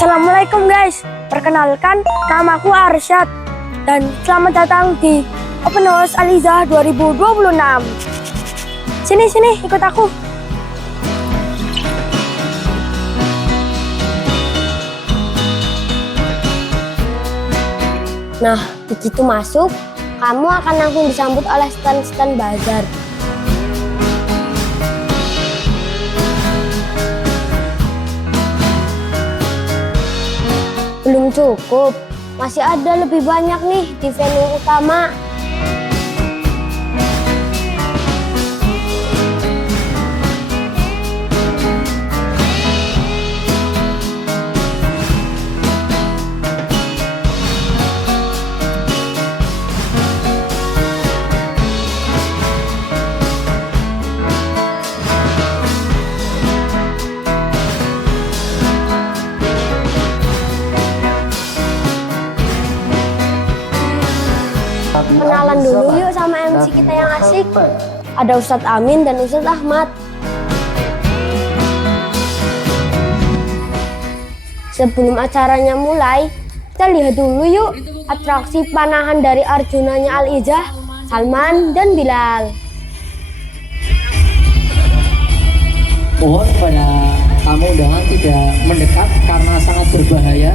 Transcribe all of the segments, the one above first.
Assalamualaikum guys, perkenalkan namaku Arsyad dan selamat datang di Open House Al-Izzah 2026. Sini ikut aku. Nah, begitu masuk, kamu akan langsung disambut oleh stand-stand bazar. Belum cukup, masih ada lebih banyak nih di venue utama. Kenalan dulu yuk sama MC kita yang asik. Ada Ustadz Amin dan Ustadz Ahmad. Sebelum acaranya mulai, kita lihat dulu yuk atraksi panahan dari Arjunanya Al-Izzah, Salman dan Bilal. Mohon pada tamu undangan tidak mendekat karena sangat berbahaya.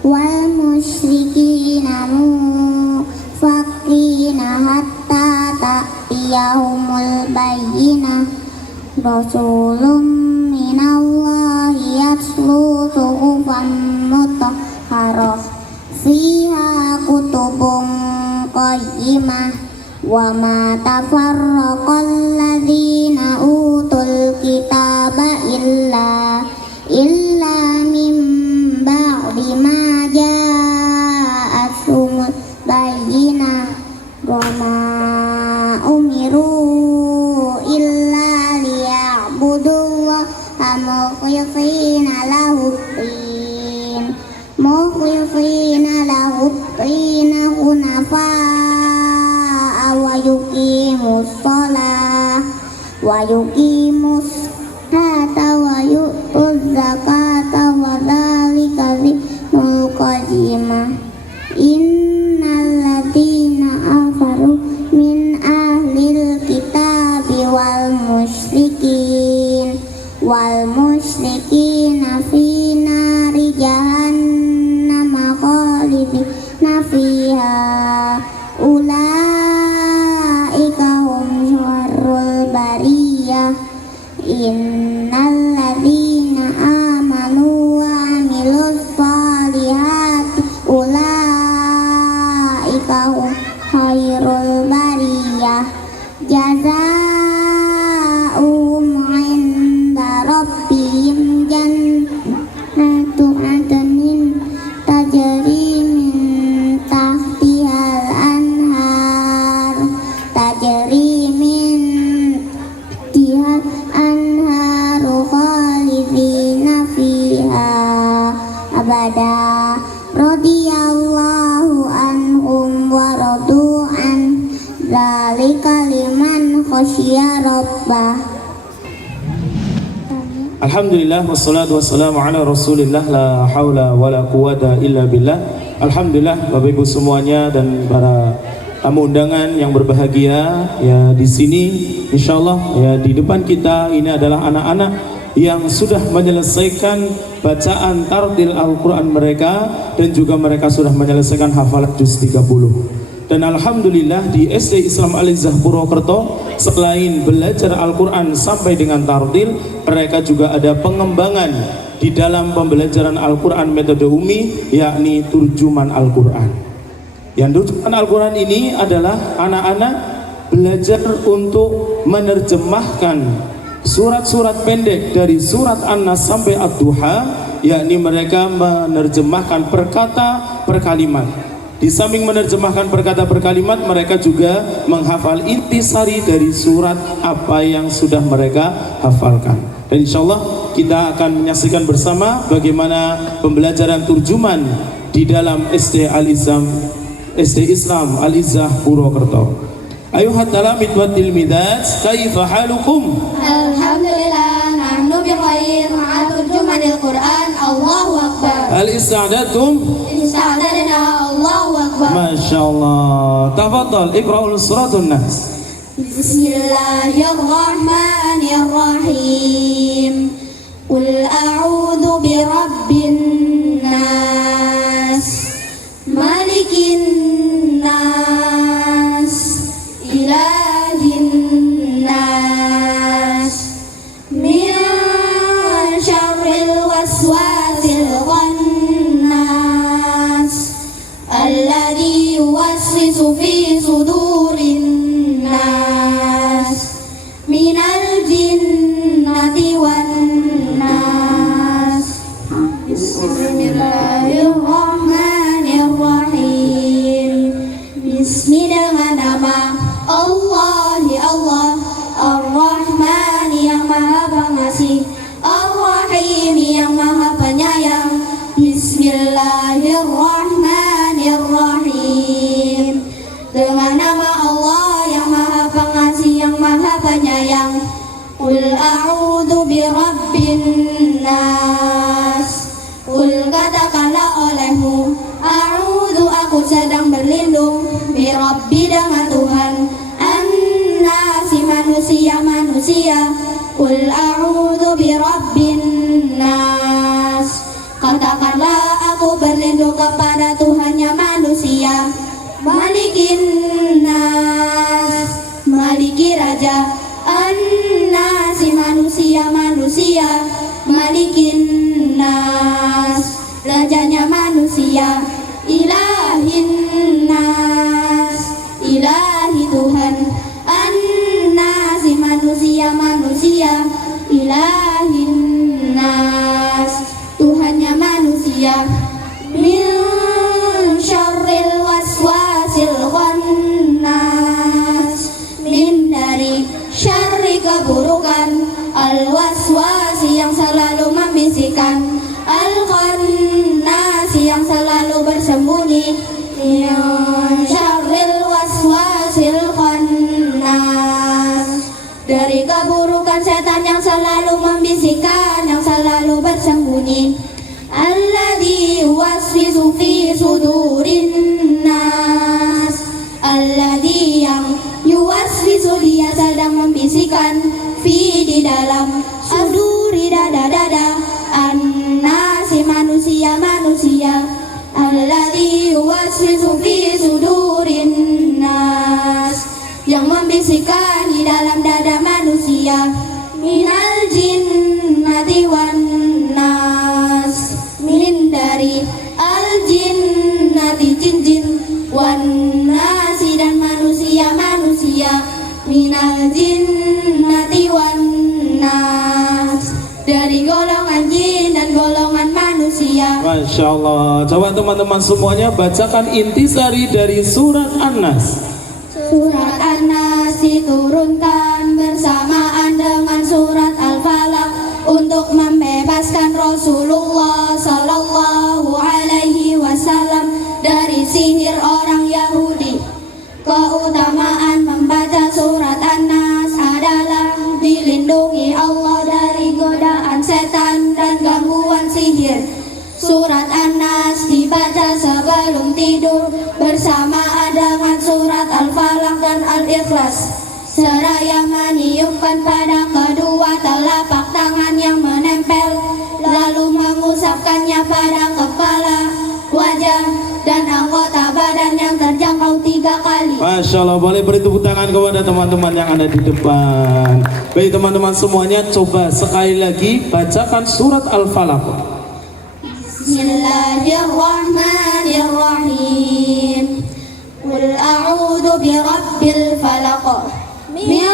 wal musyrikina munfaqina hatta ta'tiyahumul bayyinah rasulun minallahi yatlu suhufan mutahharah fiha kutubun qayyimah wa ma tafarraqal ladzina utul kitaba illa min ba'di ma ja'atuhumul bayyinah wa ma umiru illa liya'budullaha mukhlishina lahuddin hunafa'a wa yuqimus shalah wa yuqimus salata wa yu'tuz zakata wa dzalika dinul qayyimah innal ladzina kafaru min ahlil kitabi wal musyrikina fi nari jahannam khalidina fiha ulaika hum syarrul bariyah innal ladzina amanu wa amilus shalihati ulaika hum khairul bariyah jazaa'uhum 'inda rabbihim jannatu 'adnin tajri min tahtihal anhar khalidina fiha abada radhiyallahu anhum wa radu an dzalika liman khasyiya rabbah. Alhamdulillah wassalatu wassalamu ala Rasulillah la haula wala quwata illa billah. Alhamdulillah Bapak Ibu semuanya dan para tamu undangan yang berbahagia ya di sini insyaallah ya di depan kita ini adalah anak-anak yang sudah menyelesaikan bacaan tartil Al-Qur'an mereka dan juga mereka sudah menyelesaikan hafalan juz 30. Dan alhamdulillah di SD Islam Al-Izzah Purwokerto selain belajar Al-Qur'an sampai dengan tartil, mereka juga ada pengembangan di dalam pembelajaran Al-Qur'an metode Umi yakni turjuman Al-Qur'an. Yang turjuman Al-Qur'an ini adalah anak-anak belajar untuk menerjemahkan surat-surat pendek dari surat An-Nas sampai Ad-Duha, yakni mereka menerjemahkan perkata per kalimat. Di samping menerjemahkan perkata per kalimat, mereka juga menghafal intisari dari surat apa yang sudah mereka hafalkan. Dan insyaallah kita akan menyaksikan bersama bagaimana pembelajaran turjuman di dalam SD Islam Al-Izzah Purwokerto. Ayuhat talamid wa tilmidat, kaifa halukum? Alhamdulillah, nahnu bi khair ma'a turjumanil Qur'an. Allahu akbar. Hal ista'dadtum? Ista'dadna. Allahu akbar. Masyaallah. Tafadhal iqra'ul suratun Nas. Bismillahirrahmanirrahim. Qul a'udzu birabbin nas, malikin nas, ilahin nas, min syarril waswasil khannas, alladzi yuwaswisu fi sudurin nas, minal jinnati wan nas. Bismillahirrahmanirrahim. Bismi dengan nama Allah, ya Allah, Ar-Rahman yang Maha Pengasih, Ar-Rahim yang Maha Penyayang. Bismillahirrahmanirrahim. Dengan nama Allah yang Maha Pengasih, yang Maha Penyayang. Qul a'udzu birabbin nas. Qul katakanlah olehmu, a'udzu aku sedang berlindung, birabbi dengan Tuhan, an-nasi manusia. Qul a'udzu birabbin nas. Katakanlah aku berlindung kepada Tuhannya manusia. Malikin nas, maliki raja, an-nasi manusia, malikin nas, rajanya manusia, ilahin nas, ilahi Tuhan, an-nasi manusia, ilahin nas, Tuhannya manusia. Min syarril waswasil khannas, min dari syarri keburukan, al-waswasi yang selalu membisikkan, al-khannas yang selalu bersembunyi. Min syarril waswasil khannas, dari keburukan setan yang selalu membisikkan, yang selalu bersembunyi. Alladzi yuwaswisu fi sudurin nas, alladzi yang yuwaswisu dia sedang membisikkan, fi di dalam, suduri dada-dada, an-nasi manusia, alladzi yuwaswisu fi sudurin nas, yang membisikkan di dalam dada manusia. Minal jinnati wan nas, min dari al jinnati jin-jin, wan nasi dan manusia, minal jinnati wan nas, dari golongan jin dan golongan manusia. Masya Allah. Coba teman-teman semuanya bacakan intisari dari surat An-Nas. Surat An-Nas diturunkan bersamaan dengan surat Al-Falaq untuk membebaskan Rasulullah Sallallahu Alaihi Wasallam dari sihir orang Yahudi. Keutamaan membaca surat An-Nas adalah dilindungi Allah dari godaan setan dan gangguan sihir. Surat An-Nas dibaca sebelum tidur bersamaan dengan surat Al-Falaq dan Al-Ikhlas, seraya meniupkan pada kedua telapak tangan yang menempel, lalu mengusapkannya pada kepala, wajah, dan anggota badan yang terjangkau 3 kali. Masya Allah, boleh beri tepuk tangan kepada teman-teman yang ada di depan. Baik teman-teman semuanya, coba sekali lagi bacakan surat Al-Falaq. Bismillahirrahmanirrahim. Qul a'udzu birabbil falaq, min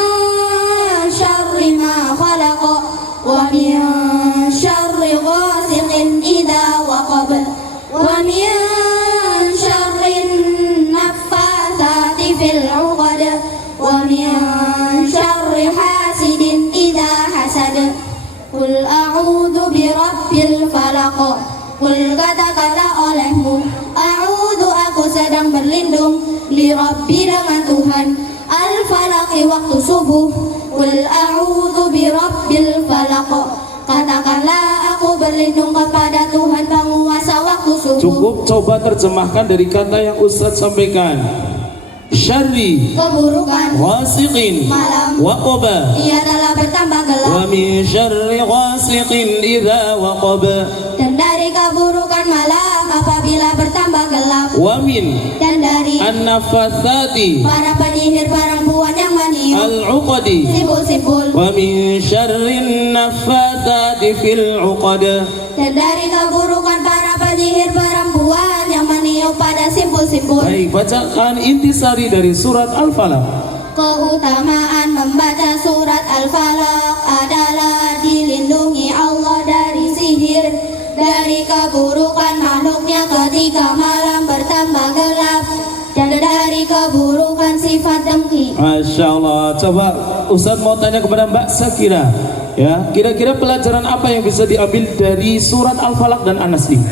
syarri ma khalaq, wa min syarri ghasiqin idza waqab, wa min syarrin naffatsati fil 'uqad, wa min syarri hasidin idza hasad. Qul a'udzu birabbil falaq. Qul katakanlah olehmu, a'udzu aku sedang berlindung, li Rabbi dengan Tuhan, al-falaqi waktu subuh. Qul a'udzu bi rabbil falaq. Katakanlah aku berlindung kepada Tuhan penguasa waktu subuh. Cukup, coba terjemahkan dari kata yang Ustadz sampaikan. Syarri keburukan, ghasiqin malam, waqaba, ia telah bertambah gelap, wa min syarri ghasiqin idza waqaba, dan dari keburukan malam apabila bertambah gelap, wa min dan dari an-naffatsati para penyihir perempuan yang meniup al-uqadi, simpul-simpul, wa min syarri naffatsati fil 'uqad, dan dari keburukan para penyihir perempuan yang meniup pada simpul-simpul. Baik, bacakan intisari dari surat Al-Falaq. Keutamaan membaca surat Al-Falaq adalah dilindungi Allah dari sihir, dari keburukan makhluknya ketika malam bertambah gelap, dan dari keburukan sifat dengki. Masya Allah. Coba Ustadz mau tanya kepada Mbak Sakira, ya, kira-kira pelajaran apa yang bisa diambil dari surat Al-Falaq dan An-Nas ini?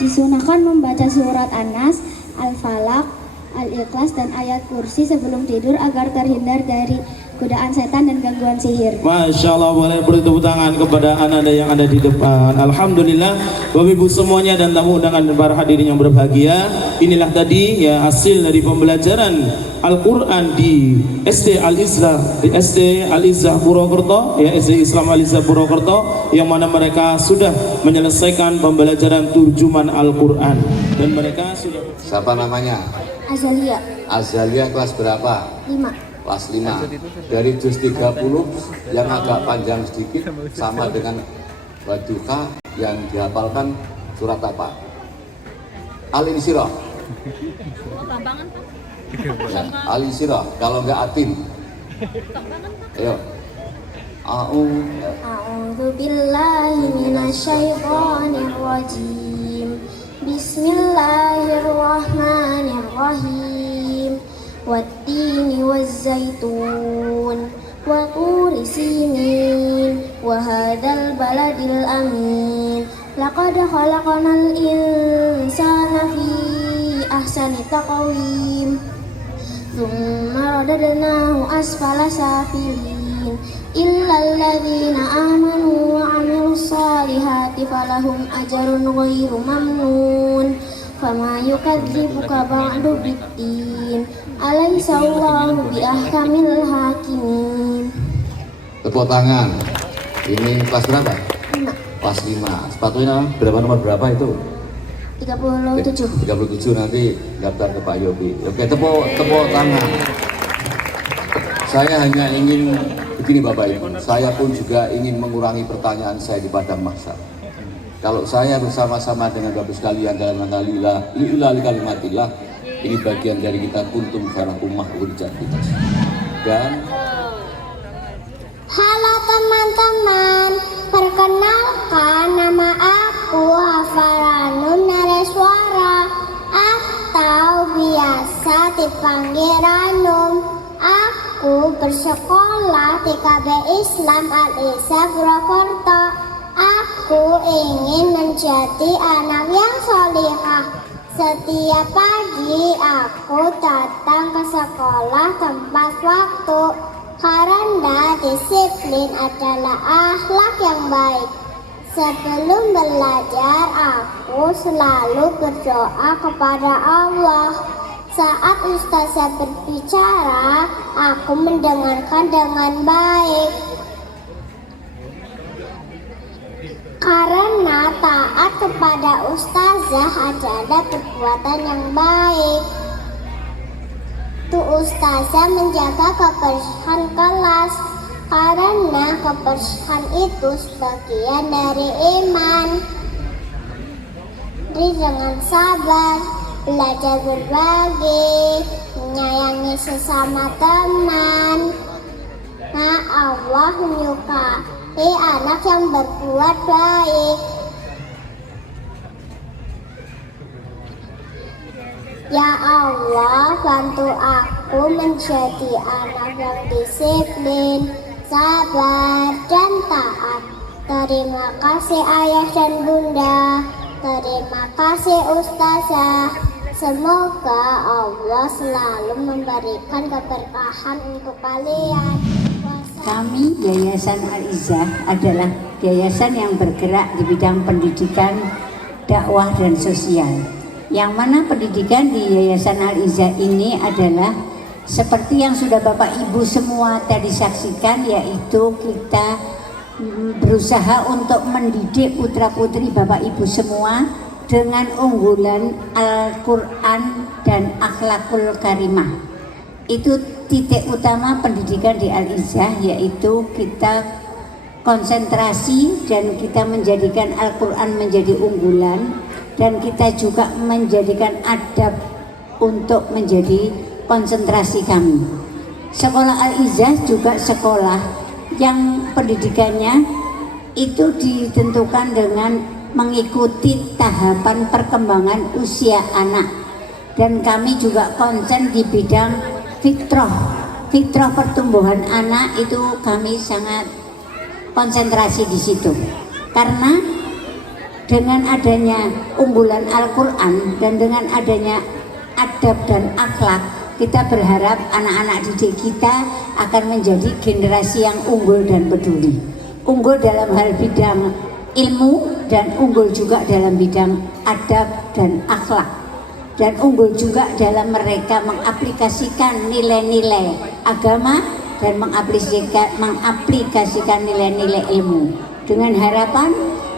Disunahkan membaca surat An-Nas, Al-Falaq, Al-Ikhlas, dan ayat kursi sebelum tidur agar terhindar dari godaan setan dan gangguan sihir. Masya Allah, boleh beri tepuk tangan kepada anak-anak yang ada di depan. Alhamdulillah, Bapak Ibu semuanya dan tamu undangan dan para hadirin yang berbahagia. Inilah tadi ya hasil dari pembelajaran Al-Quran di SD Al-Izzah Purwokerto, ya SD Islam Al-Izzah Purwokerto, yang mana mereka sudah menyelesaikan pembelajaran terjemahan Al-Quran dan mereka sudah. Siapa namanya? Azalia Azalia kelas berapa? 5. Kelas 5. Dari juz 30 yang agak panjang sedikit sama dengan Waduha yang dihafalkan surat apa? Al-Insyirah. Ya, Al-Insyirah. Kalau enggak Atin. Ayo. A'udzu billahi minasyaitonir rajim. Bismillahirrahmanirrahim. Wattini wazzaitun wa turi sinin wa hadzal baladil amin. Laqad khalaqnal insana fi ahsani taqwim. Tsumma radadnahu asfala safilin. Illal ladzina amanu wa 'amilus solihati falahum ajrun ghairu mamnun. Fama yukadzibuka ba'du biddin. Alaysa Allahu biahkamil hakimin. Tepuk tangan. Ini kelas berapa? 5. Kelas 5. Sepatunya berapa, nomor berapa itu? 37. 37 nanti daftar ke Pak Yobi. Oke, tepuk tangan. Saya hanya ingin begini Bapak Ibu, saya pun juga ingin mengurangi pertanyaan saya di padang mahsyar. Kalau saya bersama-sama dengan Bapak sekalian dalam mengalillah kalimatillah, ini bagian dari kita kuntum khairat ummah urijat kita. Dan Halo teman-teman, perkenalkan nama aku Hafalanun Nareswara atau biasa dipanggil Ranum. Aku bersekolah di KB Islam Al-Izzah Purwokerto. Aku ingin menjadi anak yang solihah. Setiap pagi aku datang ke sekolah tepat waktu. Karena disiplin adalah akhlak yang baik. Sebelum belajar, aku selalu berdoa kepada Allah. Saat ustazah berbicara, aku mendengarkan dengan baik. Karena taat kepada ustazah adalah perbuatan yang baik. Ustazah menjaga kebersihan kelas, karena kebersihan itu sebagian dari iman. Jadi dengan sabar, belajar berbagi, menyayangi sesama teman. Nah, Allah menyukai anak yang berbuat baik. Ya Allah, bantu aku menjadi anak yang disiplin, sabar, dan taat. Terima kasih ayah dan bunda. Terima kasih ustazah. Semoga Allah selalu memberikan keberkahan untuk kalian. Kami Yayasan Al-Izzah adalah yayasan yang bergerak di bidang pendidikan, dakwah, dan sosial. Yang mana pendidikan di Yayasan Al-Izzah ini adalah seperti yang sudah Bapak Ibu semua tadi saksikan, yaitu kita berusaha untuk mendidik putra-putri Bapak Ibu semua dengan unggulan Al-Quran dan akhlakul karimah. Itu titik utama pendidikan di Al-Izzah, yaitu kita konsentrasi dan kita menjadikan Al-Quran menjadi unggulan, dan kita juga menjadikan adab untuk menjadi konsentrasi kami. Sekolah Al-Izzah juga sekolah yang pendidikannya itu ditentukan dengan mengikuti tahapan perkembangan usia anak, dan kami juga konsen di bidang fitrah pertumbuhan anak. Itu kami sangat konsentrasi di situ, karena dengan adanya unggulan Al-Quran dan dengan adanya adab dan akhlak, kita berharap anak-anak didik kita akan menjadi generasi yang unggul dan peduli. Unggul dalam hal bidang ilmu dan unggul juga dalam bidang adab dan akhlak. Dan unggul juga dalam mereka mengaplikasikan nilai-nilai agama dan mengaplikasikan nilai-nilai ilmu. Dengan harapan,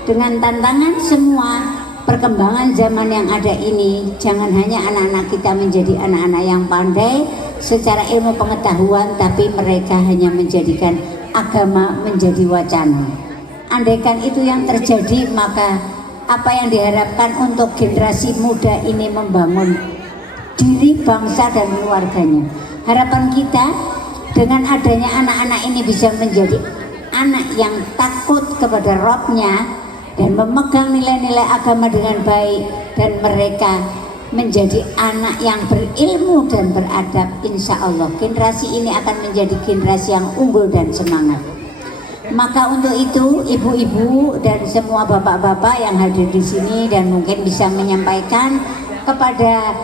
dengan tantangan semua perkembangan zaman yang ada ini, jangan hanya anak-anak kita menjadi anak-anak yang pandai secara ilmu pengetahuan, tapi mereka hanya menjadikan agama menjadi wacana. Andaikan itu yang terjadi, maka apa yang diharapkan untuk generasi muda ini membangun diri bangsa dan keluarganya. Harapan kita dengan adanya anak-anak ini bisa menjadi anak yang takut kepada Rabb-nya dan memegang nilai-nilai agama dengan baik, dan mereka menjadi anak yang berilmu dan beradab. Insya Allah generasi ini akan menjadi generasi yang unggul dan semangat. Maka untuk itu ibu-ibu dan semua bapak-bapak yang hadir di sini dan mungkin bisa menyampaikan kepada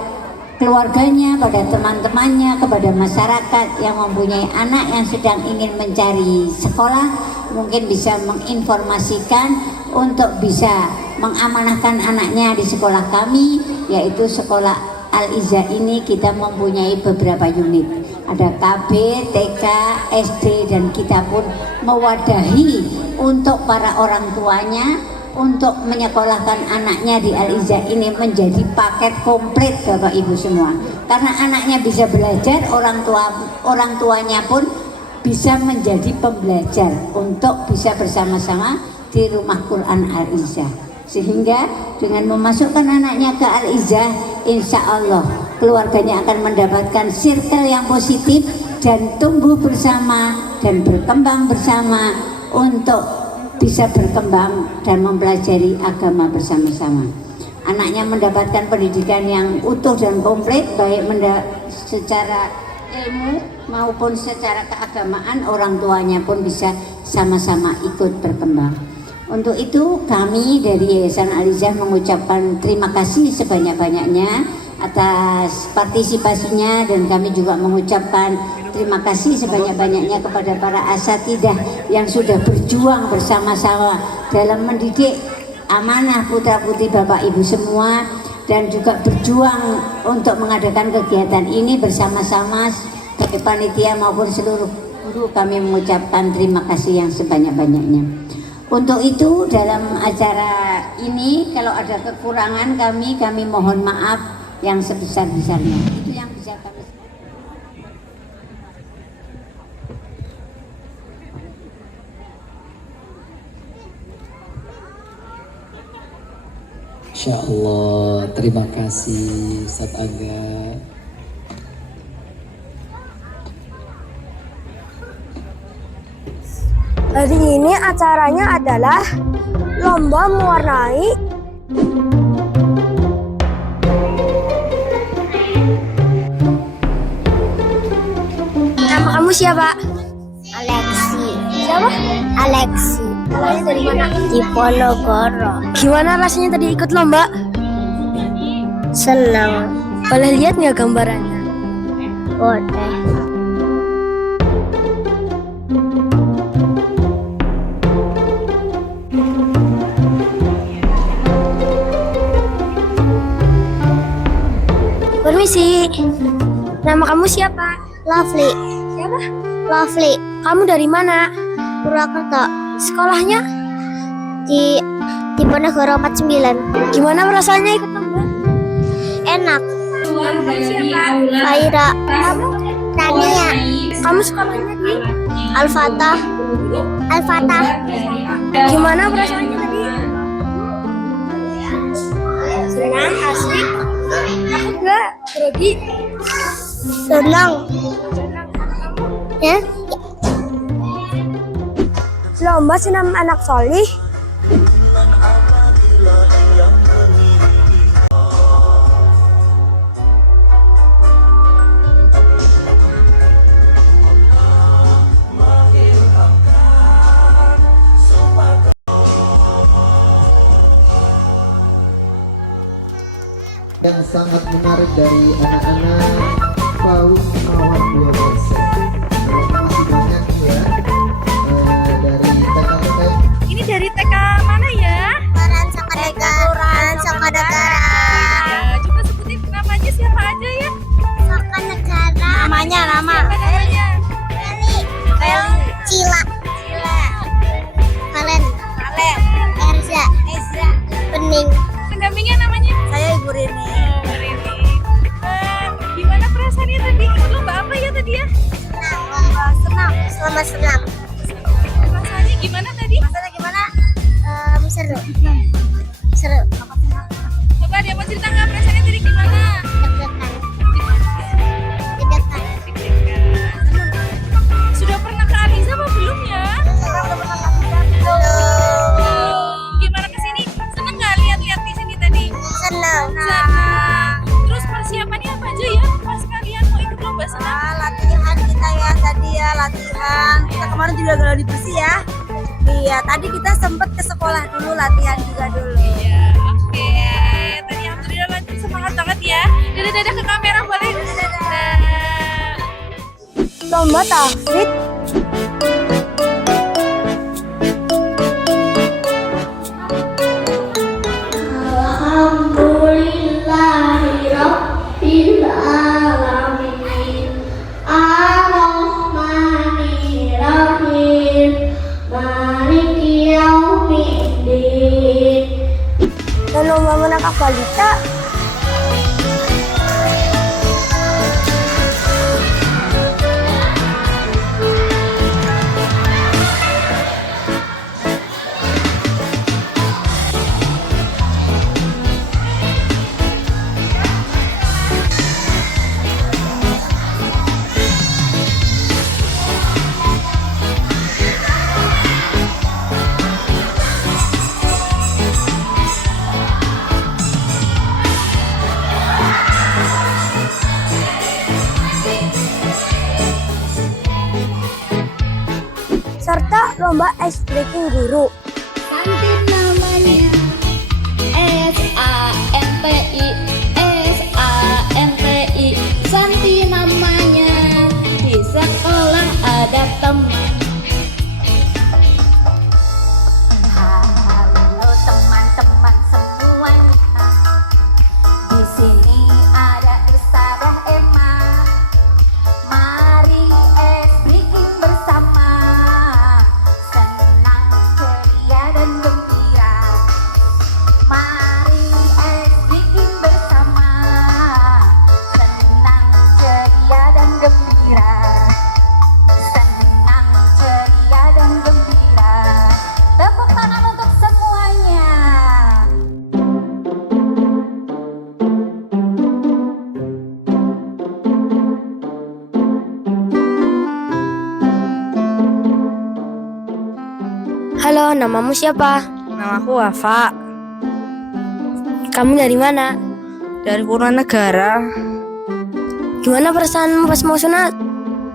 keluarganya, pada teman-temannya, kepada masyarakat yang mempunyai anak yang sedang ingin mencari sekolah, mungkin bisa menginformasikan untuk bisa mengamanahkan anaknya di sekolah kami, yaitu sekolah Al-Izzah ini. Kita mempunyai beberapa unit, ada KB, TK, SD, dan kita pun mewadahi untuk para orang tuanya untuk menyekolahkan anaknya di Al-Izzah ini menjadi paket komplit Bapak Ibu semua. Karena anaknya bisa belajar, orang tuanya pun bisa menjadi pembelajar untuk bisa bersama-sama di rumah Quran Al-Izzah. Sehingga dengan memasukkan anaknya ke Al-Izzah, insya Allah keluarganya akan mendapatkan circle yang positif dan tumbuh bersama dan berkembang bersama untuk bisa berkembang dan mempelajari agama bersama-sama. Anaknya mendapatkan pendidikan yang utuh dan komplit, baik secara ilmu maupun secara keagamaan. Orang tuanya pun bisa sama-sama ikut berkembang. Untuk itu kami dari Yayasan Al-Izzah mengucapkan terima kasih sebanyak-banyaknya atas partisipasinya, dan kami juga mengucapkan terima kasih sebanyak-banyaknya kepada para asatidzah yang sudah berjuang bersama-sama dalam mendidik amanah putra-putri Bapak Ibu semua, dan juga berjuang untuk mengadakan kegiatan ini bersama-sama dari panitia maupun seluruh guru. Kami mengucapkan terima kasih yang sebanyak-banyaknya. Untuk itu dalam acara ini kalau ada kekurangan kami mohon maaf yang sebesar-besarnya. Itu yang bisa kami. Insya Allah, terima kasih Ustaz Angga. Hari ini acaranya adalah lomba mewarnai. Nama kamu siapa? Alexi. Siapa? Alexi. Namanya dari mana? Di Ponorogo. Gimana rasanya tadi ikut lomba? Senang. Boleh lihat nggak gambarannya? Boleh. Permisi. Nama kamu siapa? Lovely. Siapa? Lovely. Kamu dari mana? Purwokerto. Sekolahnya? Di Ponorogo 49. Gimana perasaannya ikut lomba? Enak. Siapa? Faira. Kamu? Tania. Kamu sekolahnya di? Al-Fatah. Al-Fatah. Gimana perasaannya tadi? Senang, asik. Takut nggak? Grogi? Senang. Ya? Lomba senam anak solih. yang sangat menarik dari anak-anak paru tawar 2%. Terima kasih banyak ya dari TK-TK. Ini dari TK mana ya? Kelurahan Sokonegara. Ya, coba sebutin namanya siapa aja ya? Sokonegara. Nama. Siapa namanya? Cila. Valen. Erza. Bening. Pendampingnya namanya? Saya Ibu Rini. Gimana perasaannya tadi? Ikut lomba apa ya tadi ya? Senang. Selamat senang. Perasaannya gimana tadi? Rasanya gimana? Seru. Seru. Coba dia mau cerita nggak perasaannya tadi gimana? Deg-degan. Sudah pernah ke Aliza apa belum ya? Gimana kesini? Seneng nggak lihat-lihat di sini tadi? Senang. Terus persiapannya apa aja ya? Pas kalian mau ikut lomba senam? Latihan kita ya tadi ya, latihan. Kita kemarin juga gladi bersih ya. Iya, tadi kita sempat ke sekolah dulu, latihan juga dulu. Iya, oke. Tadi alhamdulillah lanjut, semangat banget ya. Dadah-dadah ke kamera boleh? Dadah. Lomba tahfidz. Alhamdulillahirabbil alamin. Ar-Rahmanir-Rahim. Maliki yaumiddin. Dan lomba menangkap balita. Serta lomba ice breaking guru. Santi namanya SANTI. Santi namanya, di sekolah ada teman. Halo teman-teman semuanya. Di sini ada Ustazah Emma. Mari es breaking bersama. Senang, ceria dan gembira. Mari es breaking bersama. Senang, ceria dan gembira. Senang, ceria dan gembira. Tepuk tangan untuk semuanya. Halo, namamu siapa? Namaku Wafa, Kamu dari mana? dari Purwanegara. Gimana perasaanmu pas mau sunat?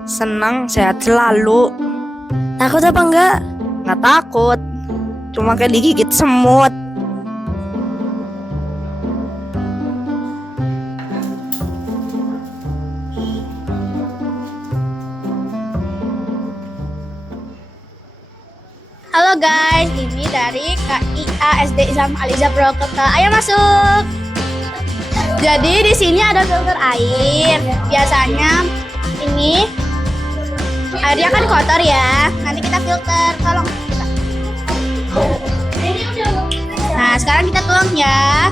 Senang, sehat selalu. Takut apa enggak? Nggak takut, cuma kayak digigit semut. Halo guys, ini dari KIA SD Islam Aliza Purwokerto. Ayo masuk. Jadi di sini ada filter air. Biasanya ini airnya kan kotor ya. Nanti kita filter. Tolong kita. Nah, sekarang kita tuang ya.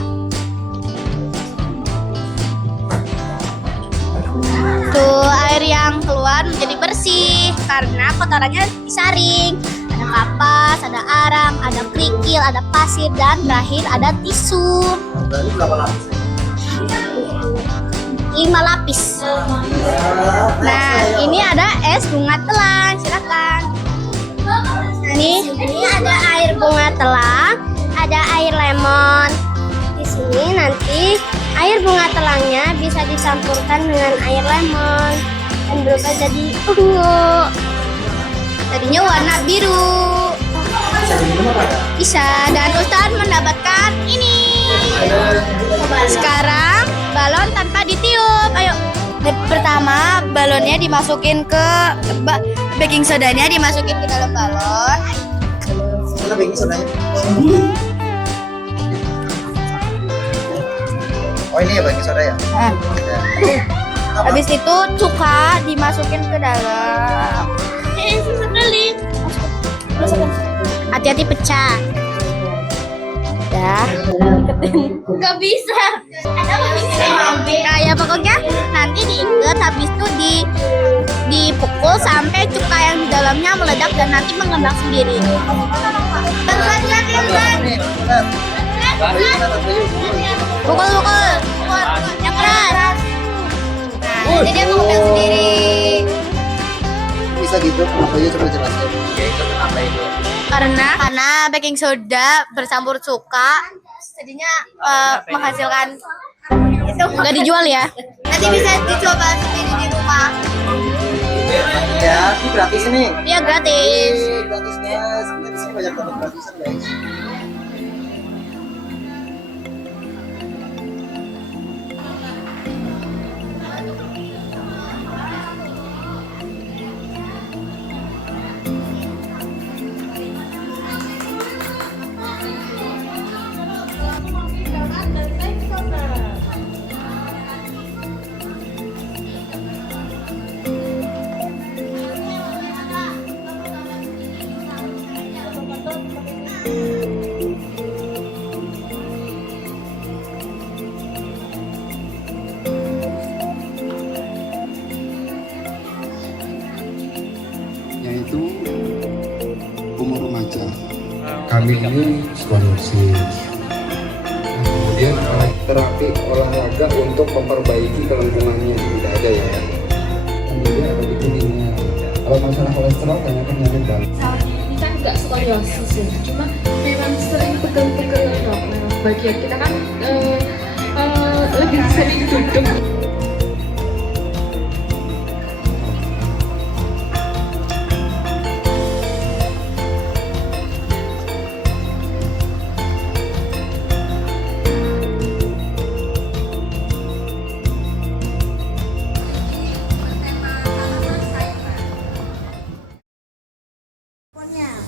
Tuh, air yang keluar menjadi bersih karena kotorannya disaring. Ada kapas, ada arang, ada kerikil, ada pasir, dan terakhir ada tisu. 5 lapis. Nah, ini ada es bunga telang. Silakan. Ini ada air bunga telang, ada air lemon. Di sini nanti air bunga telangnya bisa dicampurkan dengan air lemon dan berubah jadi ungu. Tadinya warna biru. Bisa, dan Ustadz mendapatkan ini. Sekarang balon tanpa ditiup. Ayo. Pertama gulanya dimasukin ke baking sodanya dimasukin ke dalam balon. Mana baking sodanya? Oh ini ya baking soda ya? Nah. Ya. Habis itu cuka dimasukin ke dalam. Sekali. Hati-hati pecah. Ya. Gak bisa. Nah, ya pokoknya nanti diikat, habis itu dipukul sampai cuka yang di dalamnya meledak dan nanti mengembang sendiri. Pukul yang keras. Nah, jadi dia mengembang sendiri. Bisa gitu? Kenapa ya, coba jelaskan. Karena baking soda bercampur cuka, jadinya menghasilkan itu nggak dijual ya. Nanti bisa dicoba sendiri di rumah. Ya, ini gratis nih. Iya gratis. Gratis guys. Kita di sini banyak banget gratisan guys. Yaitu umur remaja. Kami ini skoliosis. Kemudian terapi olahraga untuk memperbaiki kelengkungannya tidak ada ya. Kemudian ada di kuningnya. Kalau masalah kolesterol karena penyakit dalam. Saat ini kan nggak skoliosis ya, cuma memang sering pegel-pegel dok. Memang bagian kita kan lebih sering duduk.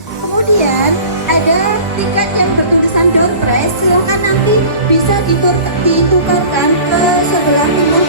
Kemudian ada tiket yang bertulisan door prize, silahkan nanti bisa ditukarkan ke sebelah timur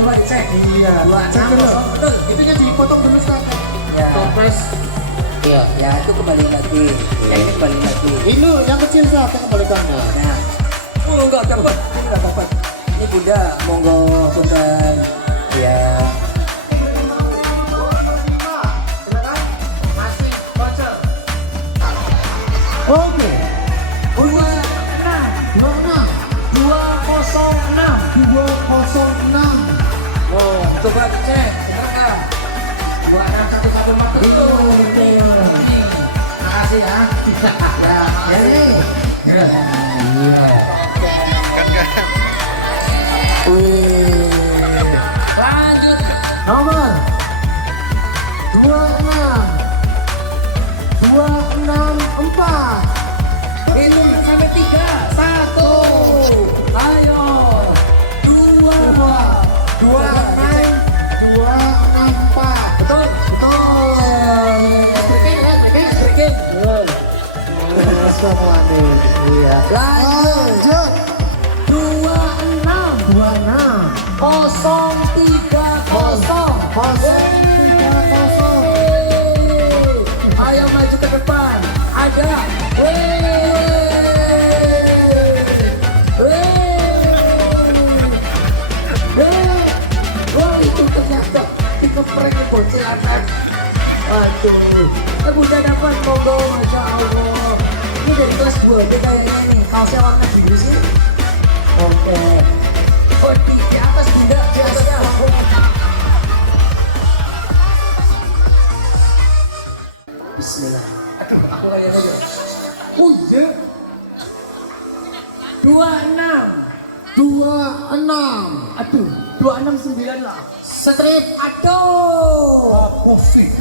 Coba dicek. Iya. Cek dulu. Betul. Itu yang dipotong dulu sekarang. Ya. Kompres. Iya. Ya itu kembali lagi. Ya ini kembali lagi. Ini yang kecil saja kembalikannya. Nah. Oh enggak dapat. Ini enggak dapat. Ini Bunda, monggo Punten. Ya. Masih baca. Oke. 206. Oh, coba dicek, benar nggak? 2611 market itu. Makasih ya. Ya, ini. Iya. Lanjut. Nomor 264. Ini sampai 3. 1. Ayo. 264. Betul. Breaking. Semua nih. Iya. Lanjut. 26. 030. Ayo maju ke depan. Ada. Itu ternyata dikeprek bocil anak. Aduh, Bunda dapat monggo, masya Allah. Ini dari kelas 2 aja kayaknya nih. Kaosnya warna biru sih. Oke. Oh di atas Bunda, di atasnya. Bismillah. Aduh, aku kayak aja. Oh iya. 26. Aduh, 269 lah. Strip, aduh. Covid.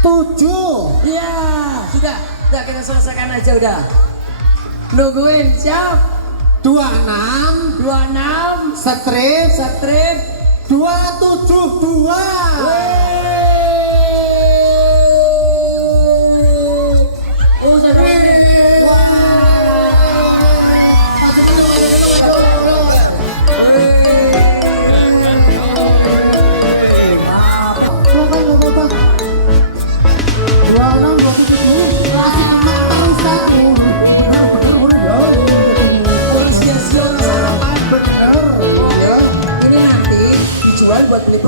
7. Ya, sudah kita selesaikan aja udah. Nungguin siap. 26. Strip. 272. Oh, sudah. Buat beli